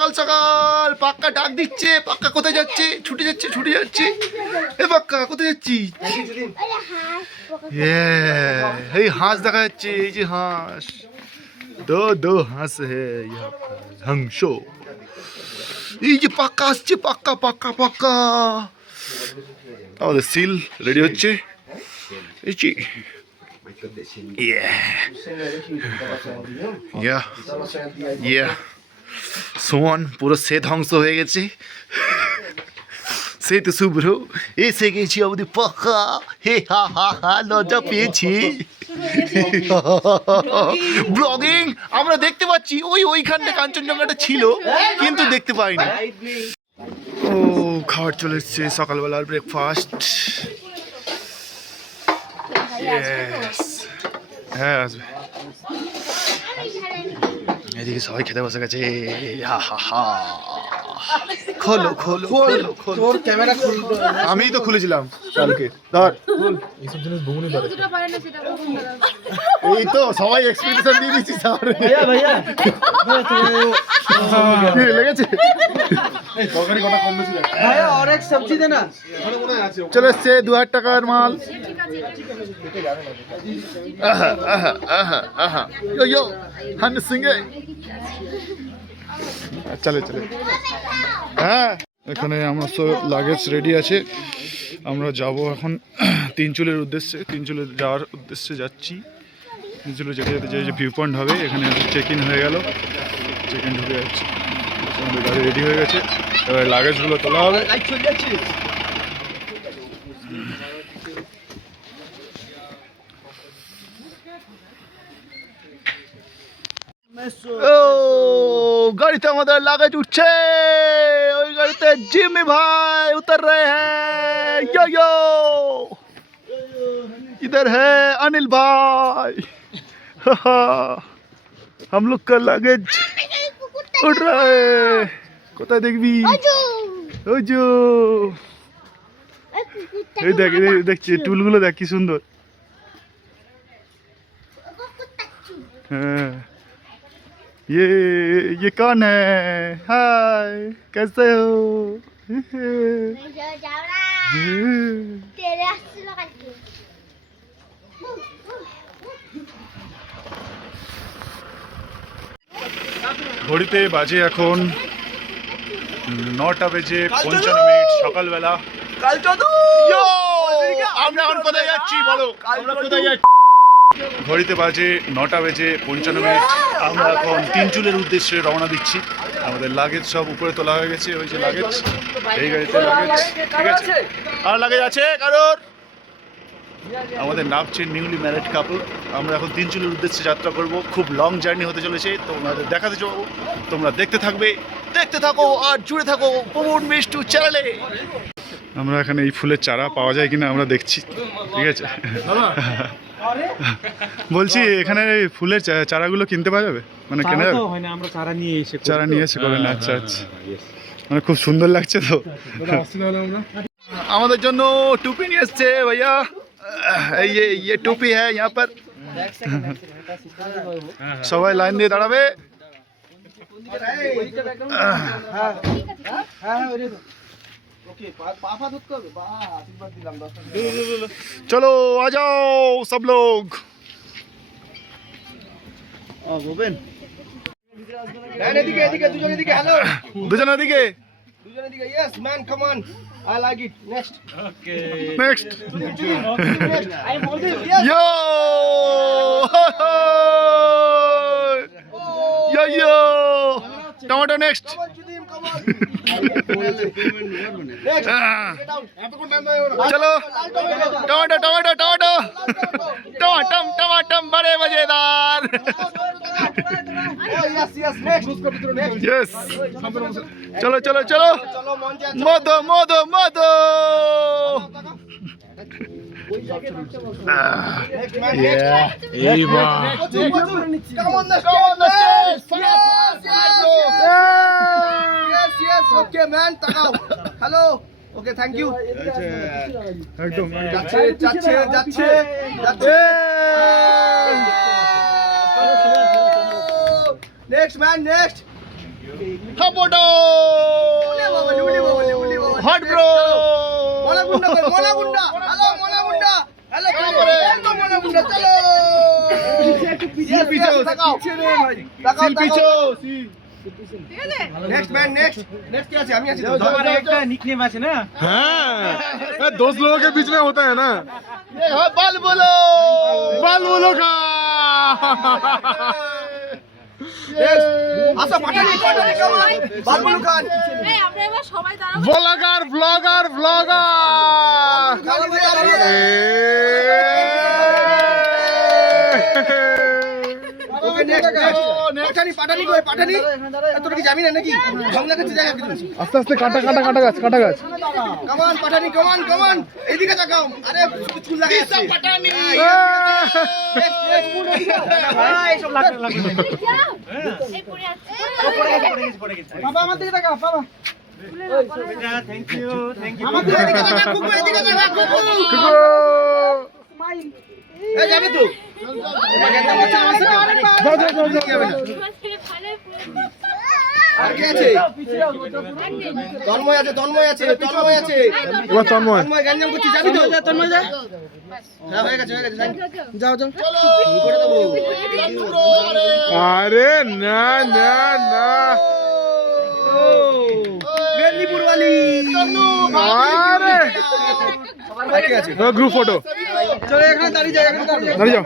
সকাল সকাল পাক্কা ডাক দিচ্ছে। পাক্কা কোথায় যাচ্ছে? ছুটে যাচ্ছে। এ পাক্কা কোথায় যাচ্ছিস? এই হাঁস দেখা যাচ্ছে, এই যে হাঁস, দো হাঁস হে হংস। এই যে পাক্কা আসছে, পাক্কা আমাদের সিল রেডি হচ্ছে। সোমন পুরো সে ধ্বংস হয়ে গেছে। সেই তো শুভ্র এসে গেছি আমাদের পাক্কা। হে হা লজ্জা পেয়েছি। ব্লগিং আমরা দেখতে পাচ্ছি, ওইখানটা কাঞ্চনজঙ্ঘাটা ছিল কিন্তু দেখতে পাইনি। ও খাবার চলে এসছে, সকালবেলার ব্রেকফাস্ট। হ্যাঁ আসবে। এদিকে সবাই খেতে বসে গেছে। খোলো আমি তো খুলেছিলাম কালকে। ধর এইসব জিনিস বগুনি ধরে। এই তো সবাই এক্সপেকটেশন দিয়ে দিচ্ছি স্যার। ভাইয়া লেগেছে তরকারি কটা কম বেশি লাগে ভাইয়া। আর এক সবজি দে না। চলে এসছে 2000 টাকার মাল। ইয়ো হান সিংহে চলে। হ্যাঁ এখানে আমার সব লাগেজ রেডি আছে। আমরা যাব এখন তিনচুলের উদ্দেশ্যে। তিনচুলে যাওয়ার উদ্দেশ্যে যাচ্ছি। তিনচুলে যেতে যে ভিউ পয়েন্ট হবে, এখানে চেক ইন হয়ে গেল। চেক ইন ঢুকে যাচ্ছি। আমাদের গাড়ি রেডি হয়ে গেছে, এবার লাগেজগুলো তোলা হবে। ও গাড়িতে আমাদের লাগেজ উঠছে। ওই গাড়িতে जिमी भाई उतर रहे हैं। यो इधर है अनिल भाई। हम लोग का लगेज उठ रहा है। কোথায় দেখবি? ওজো এই দেখ, দেখছি টুলগুলো দেখ কি সুন্দর। হ্যাঁ ये कौन है? हाय कैसे हो? ঘড়িতে বাজে এখন 9টা বেজে 55 মিনিট সকালবেলা। আমরা এখন কোথায় যাচ্ছি বলো? আমরা কোথায় যাচ্ছি? ঘড়িতে বাজে 9টা বেজে 55 মিনিট। আমরা এখন তিনচুলের উদ্দেশ্যে রওনা দিচ্ছি। আমাদের লাগেজ সব উপরে তোলা হয়ে গেছে। ওই যে লাগেজ, এই গাড়িতে লাগেজ, ঠিক আছে? আর লাগেজ আছে কারোর? আমাদের নামছে নিউলি ম্যারিড কাপল। আমরা এখন তিনচুলের উদ্দেশ্যে যাত্রা করব। খুব লং জার্নি হতে চলেছে, তোমাদের দেখাতে যাবো। তোমরা দেখতে থাকো আর জুড়ে থাকো পবন মিষ্টু চ্যানেলে। আমরা এখানে এই ফুলের চারা পাওয়া যায় কিনা আমরা দেখছি, ঠিক আছে? বলছি এখানে ফুলের চারাগুলো কিনতে পাওয়া যাবে, মানে কেনা যাবে? চারা নিয়ে এসে করেন? আচ্ছা মানে খুব সুন্দর লাগছে তো। আমাদের জন্য টুপি নিয়ে এসছে ভাইয়া। ये टोपी है यहाँ पर। সবাই লাইন দিয়ে দাঁড়াবে। चलो आ जाओ सब लोग। দুজনে দিকে। Yes man, come on. I like it. Next. I'm holding. Yes. Yo. Tomato next. Come on. चलो टमाटम बड़े मजेदार। यस चलो Modi Yes, okay man, tagaw. Hello. Okay, thank you. একদম যাচ্ছে। Next man, next. সাপোর্টো হট ব্রো মোলাগুন্ডা মোলাগুন্ডা হ্যালো মোলাগুন্ডা হ্যালো একদম মোলাগুন্ডা চলো नेक्स्ट मैन नेक्स्ट नेक्स्ट क्या আমি আছি हमारा एक निकनेम আছে না हाँ दोस्त लोगों के बीच में होता है ना ये हो बाल बोलो का আচ্ছা পাঠানি পাঠানি কেমন বালবুল খান এই আমরা এবার সবাই দাঁড়াবো ब्लॉगर ওকে নেক্সট পাঠানি পাঠানি কই পাঠানি তোর কি জামিন নাকি বাংলা কাছে জায়গা কিছু আস্তে আস্তে কাটা গাছ কমান পাঠানি কমান এদিকে তাকাও আরে স্কুল লাগা আছে পাঠানি ভাই সব লাগবে এই পড়ে আছে পড়ে গেছে বাবা আমার দিকে তাকাও বাবা থ্যাংক ইউ আমার দিকে তাকাও কুকু এদিকে তাকাও কুকু এই যাবে তো আর কি আছে তন্ময় আছে এবার তন্ময় তন্ময় গান করতে যাবি তো তন্ময় যা হ্যাঁ হয়ে গেছে যাও শুরু করে দেবো अरे ना মেদিনীপুর वाली अरे বাকি আছে ग्रुप फोटो চলো এখানে দাঁড়িয়ে যাও দাঁড়িয়ে যাও